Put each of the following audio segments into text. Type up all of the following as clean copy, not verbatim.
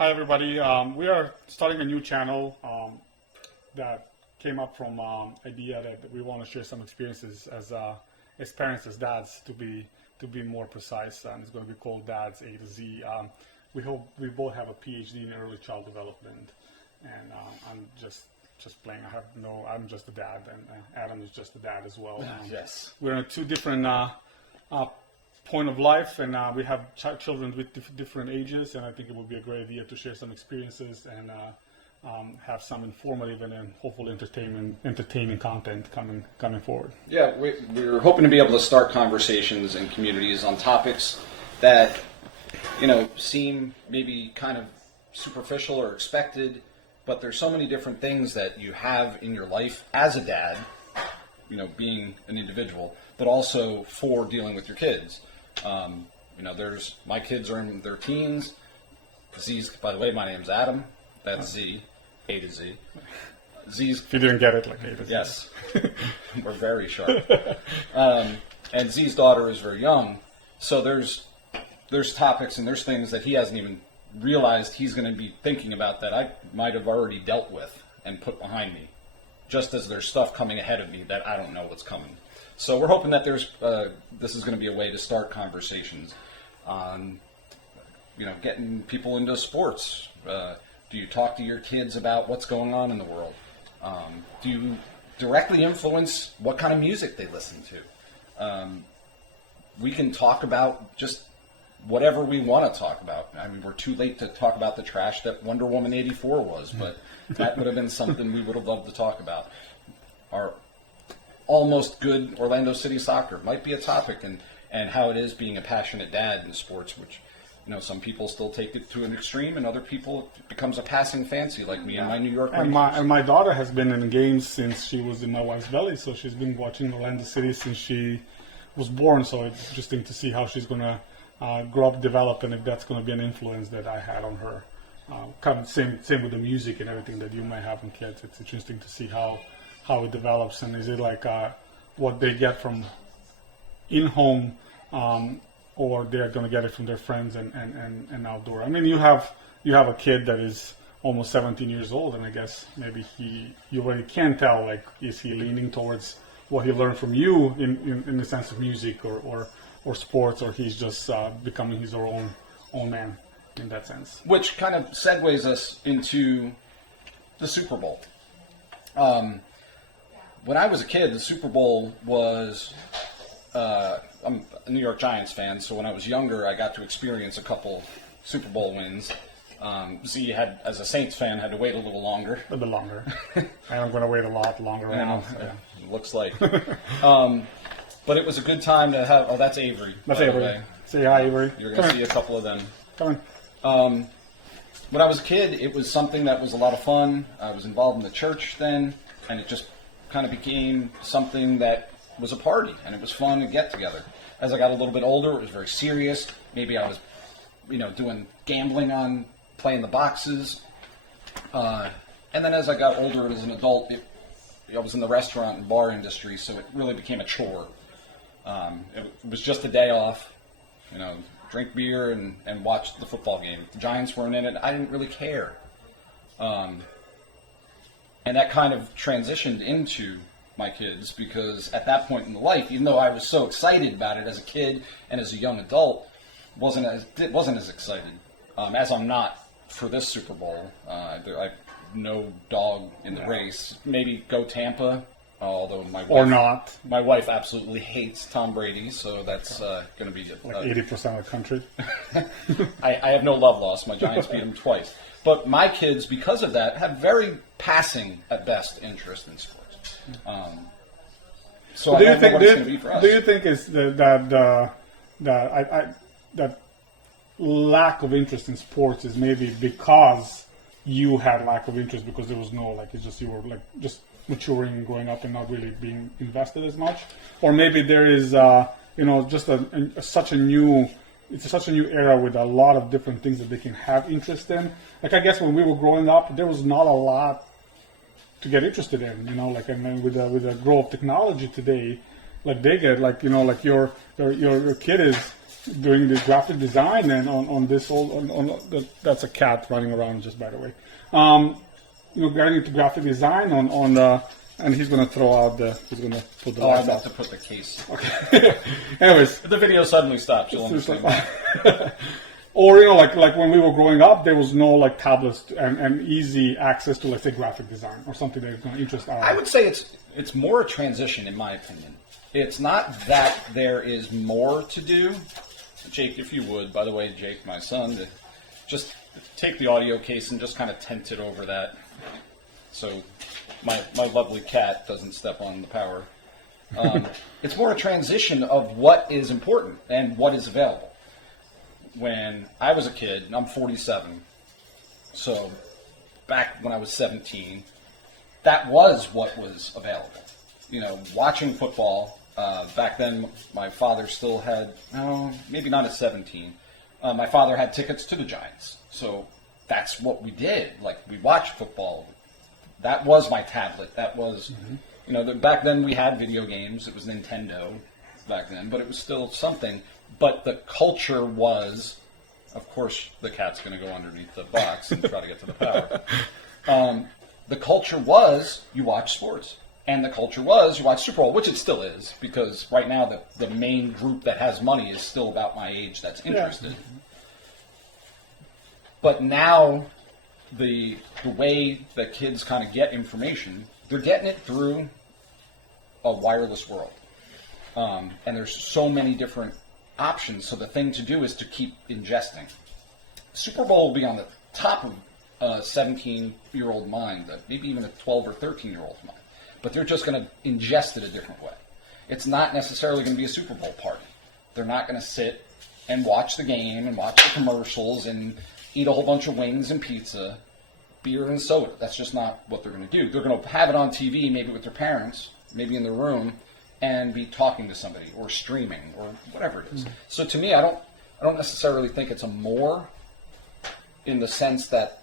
Hi everybody. We are starting a new channel that came up from idea that we want to share some experiences as parents, as dads, to be more precise. And it's going to be called Dads A to Z. We hope we both have a PhD in early child development, and I'm just playing. I'm just a dad, and Adam is just a dad as well. Yes. We're in two different point of life, and we have children with different ages, and I think it would be a great idea to share some experiences and have some informative and then hopefully entertaining content coming forward. Yeah, we're hoping to be able to start conversations in communities on topics that, seem maybe kind of superficial or expected, but there's so many different things that you have in your life as a dad, being an individual, but also for dealing with your kids. My kids are in their teens. Z's, by the way, my name's Adam. That's Z, A to Z. Z's. If you didn't get it, like A to Z. Yes, we're very sharp. And Z's daughter is very young, so there's topics and there's things that he hasn't even realized he's going to be thinking about that I might have already dealt with and put behind me, just as there's stuff coming ahead of me that I don't know what's coming. So we're hoping that this is going to be a way to start conversations on, getting people into sports. Do you talk to your kids about what's going on in the world? Do you directly influence what kind of music they listen to? We can talk about just whatever we want to talk about. I mean, we're too late to talk about the trash that Wonder Woman 84 was, but that would have been something we would have loved to talk about. Our almost good Orlando City soccer might be a topic, and how it is being a passionate dad in sports, which, some people still take it to an extreme, and other people it becomes a passing fancy, like me and my New York Rangers. And my daughter has been in games since she was in my wife's belly, so she's been watching Orlando City since she was born, so it's interesting to see how she's going to grow up, develop, and if that's going to be an influence that I had on her. Same with the music and everything that you might have in kids. It's interesting to see how it develops, and is it like what they get from in-home, or they're going to get it from their friends and outdoor. I mean, you have a kid that is almost 17 years old, and I guess maybe you already can tell, like, is he leaning towards what he learned from you in the sense of music or sports, or he's just becoming his own man in that sense. Which kind of segues us into the Super Bowl. When I was a kid, the Super Bowl was, I'm a New York Giants fan, so when I was younger, I got to experience a couple Super Bowl wins. Z as a Saints fan, had to wait a little longer. A bit longer. I'm going to wait a lot longer now. Yeah. Looks like. But it was a good time to have. Oh, that's Avery. That's Avery. Say hi, Avery. You're going to see a couple of them. Come on. When I was a kid, it was something that was a lot of fun. I was involved in the church then, and it just kind of became something that was a party, and it was fun to get together. As I got a little bit older, it was very serious. Maybe I was, doing gambling on playing the boxes. And then as I got older as an adult, I was in the restaurant and bar industry, so it really became a chore. It was just a day off, drink beer and watch the football game. If the Giants weren't in it, I didn't really care. And that kind of transitioned into my kids, because at that point in the life, even though I was so excited about it as a kid and as a young adult, wasn't as excited as I'm not for this Super Bowl. I no dog in the race. Maybe go Tampa, although my wife absolutely hates Tom Brady, so that's going to be like 80% of the country. I have no love lost. My Giants beat them twice. But my kids, because of that, have very passing, at best, interest in sports. So I don't know what it's going to be for us. Do you think is that lack of interest in sports is maybe because you had lack of interest, because there was no, it's just you were just maturing and growing up and not really being invested as much, or maybe there is just such a new era with a lot of different things that they can have interest in. Like, I guess when we were growing up, there was not a lot to get interested in, and then with the growth of technology today, like they get, your kid is doing the graphic design and on this old that's a cat running around, just by the way. Getting into graphic design on the, and he's gonna throw out he's gonna put the Oh, I lights meant out. to put the case. Anyways, If the video suddenly stops, you'll understand. or like when we were growing up, there was no like tablets and easy access to, let's say, graphic design or something that's going to interest our. I would say it's more a transition, in my opinion. It's not that there is more to do. Jake, if you would, by the way, Jake, my son, to just take the audio case and just kind of tent it over that, so my lovely cat doesn't step on the power. It's more a transition of what is important and what is available. When I was a kid, and I'm 47, so back when I was 17, that was what was available. Watching football. Back then, my father still had, maybe not at 17, my father had tickets to the Giants. So that's what we did. Like, we watched football. That was my tablet. That was, back then we had video games. It was Nintendo back then, but it was still something. But the culture was, of course, the cat's going to go underneath the box and try to get to the power. The culture was you watch sports. And the culture was you watch Super Bowl, which it still is, because right now the main group that has money is still about my age that's interested. Yeah. But now the way that kids kind of get information, they're getting it through a wireless world. And there's so many different options, so the thing to do is to keep ingesting. Super Bowl will be on the top of a 17-year-old mind, maybe even a 12 or 13-year-old mind. But they're just going to ingest it a different way. It's not necessarily going to be a Super Bowl party. They're not going to sit and watch the game and watch the commercials and eat a whole bunch of wings and pizza, beer and soda. That's just not what they're going to do. They're going to have it on TV, maybe with their parents, maybe in their room, and be talking to somebody or streaming or whatever it is. Mm-hmm. So to me, I don't necessarily think it's a more in the sense that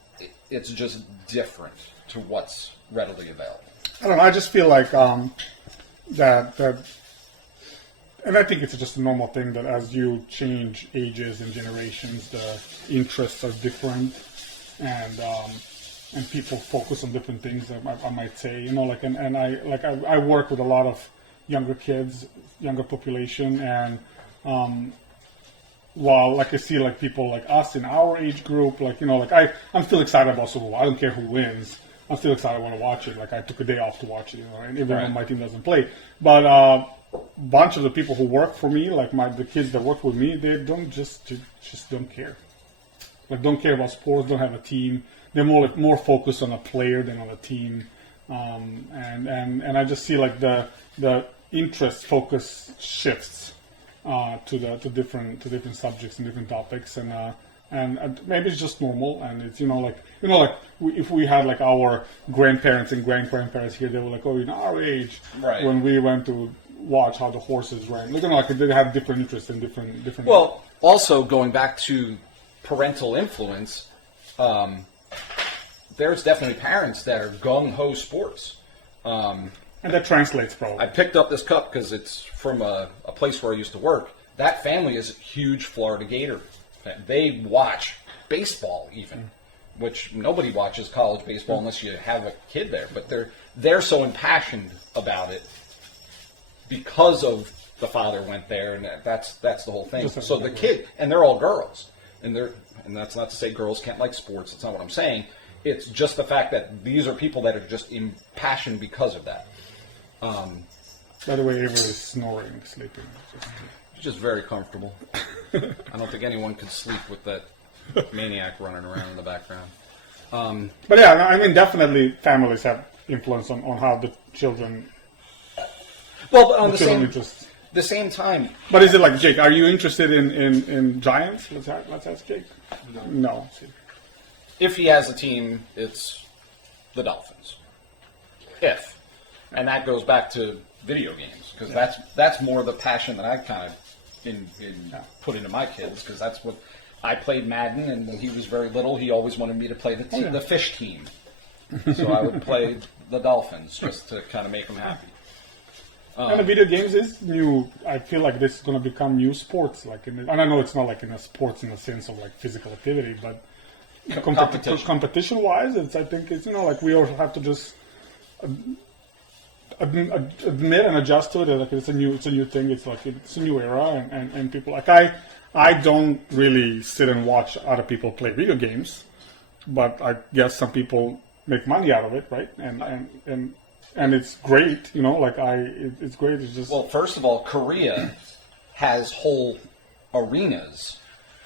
it's just different to what's readily available. I don't know. I just feel like that, and I think it's just a normal thing that as you change ages and generations, the interests are different, and people focus on different things. I might say, and I work with a lot of younger kids, younger population, and while I see people like us in our age group, I'm still excited about Super Bowl. I don't care who wins. I'm still excited. I want to watch it. I took a day off to watch it, and even when my team doesn't play. But a bunch of the people who work for me, the kids that work with me, they don't just don't care. Don't care about sports. Don't have a team. They're more focused on a player than on a team. And I just see the interest focus shifts to different subjects and different topics, and maybe it's just normal, and it's if we had our grandparents and great-grandparents here, they were in our age, right, when we went to watch how the horses ran. They had different interests in different. Well, also going back to parental influence, there's definitely parents that are gung-ho sports. And that translates probably. I picked up this cup because it's from a place where I used to work. That family is a huge Florida Gator fan. They watch baseball even, which nobody watches college baseball unless you have a kid there. But they're so impassioned about it because of the father went there, and that's the whole thing. So the kid, and they're all girls, and that's not to say girls can't like sports. That's not what I'm saying. It's just the fact that these are people that are just impassioned because of that. By the way, Avery is snoring, sleeping. Just very comfortable. I don't think anyone could sleep with that maniac running around in the background. But yeah, I mean, definitely families have influence on how the children. Well, but on the same time. But is it Jake? Are you interested in Giants? Let's ask Jake. No. If he has a team, it's the Dolphins. And that goes back to video games, because that's more the passion that I kind of put into my kids, because that's what I played Madden, and when he was very little, he always wanted me to play the fish team. So I would play the Dolphins just to kind of make him happy. And the video games is new. I feel like this is going to become new sports. And I know it's not like in a sports in the sense of like physical activity, but competition-wise, I think it's like we all have to just admit and adjust to it. Like it's a new thing. It's like it's a new era, and people like I don't really sit and watch other people play video games, but I guess some people make money out of it, right? And it's great, it's great. It's just Well, first of all, Korea has whole arenas.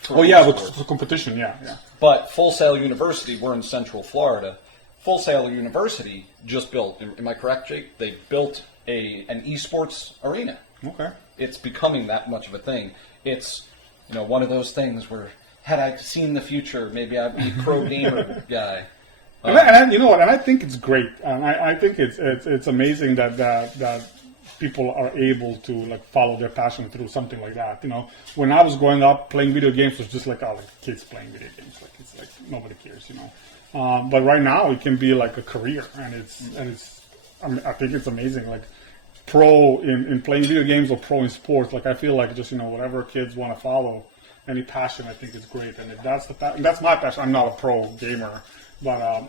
Oh yeah, the competition, yeah. But Full Sail University, we're in Central Florida. Full Sail University just built. Am I correct, Jake? They built an esports arena. Okay. It's becoming that much of a thing. It's one of those things where had I seen the future, maybe I'd be a pro gamer guy. And you know what? And I think it's great. And I think it's amazing that people are able to like follow their passion through something like that. When I was growing up, playing video games was just like, kids playing video games. Like it's like nobody cares. But right now it can be like a career, and it's. I think it's amazing. Like pro in playing video games or pro in sports. Like I feel like just whatever kids want to follow, any passion, I think is great. And if that's my passion. I'm not a pro gamer. But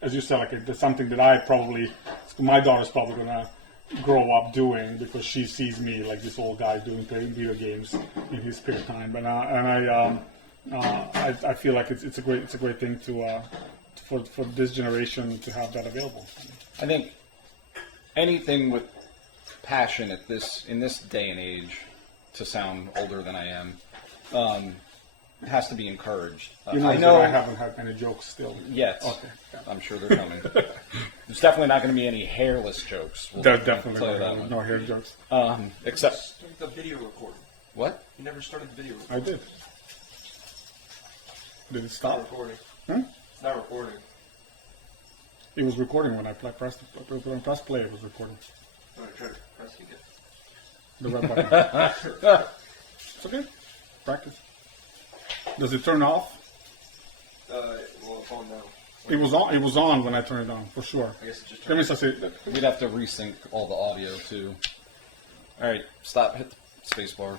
as you said, like it's something that my daughter's probably gonna grow up doing because she sees me like this old guy playing video games in his spare time. I feel like it's a great thing for this generation to have that available. I think anything with passion in this day and age, to sound older than I am, has to be encouraged. I know I haven't had any jokes still yet. Okay. Yeah. I'm sure they're coming. There's definitely not going to be any hairless jokes. There's definitely no hair jokes. Except Start the video recording. What? You never started the video recording. I did. Did it It's not stop? recording. Hmm? It's not recording. It was recording when I pressed play. It was recording. I'm gonna try to press it again. The red button. It's okay. Practice. Does it turn off? Well, it's on now. It was on. It was on when I turned it on, for sure. I guess it just Let me turned say. we'd have to resync all the audio too. All right, stop. Hit the space bar.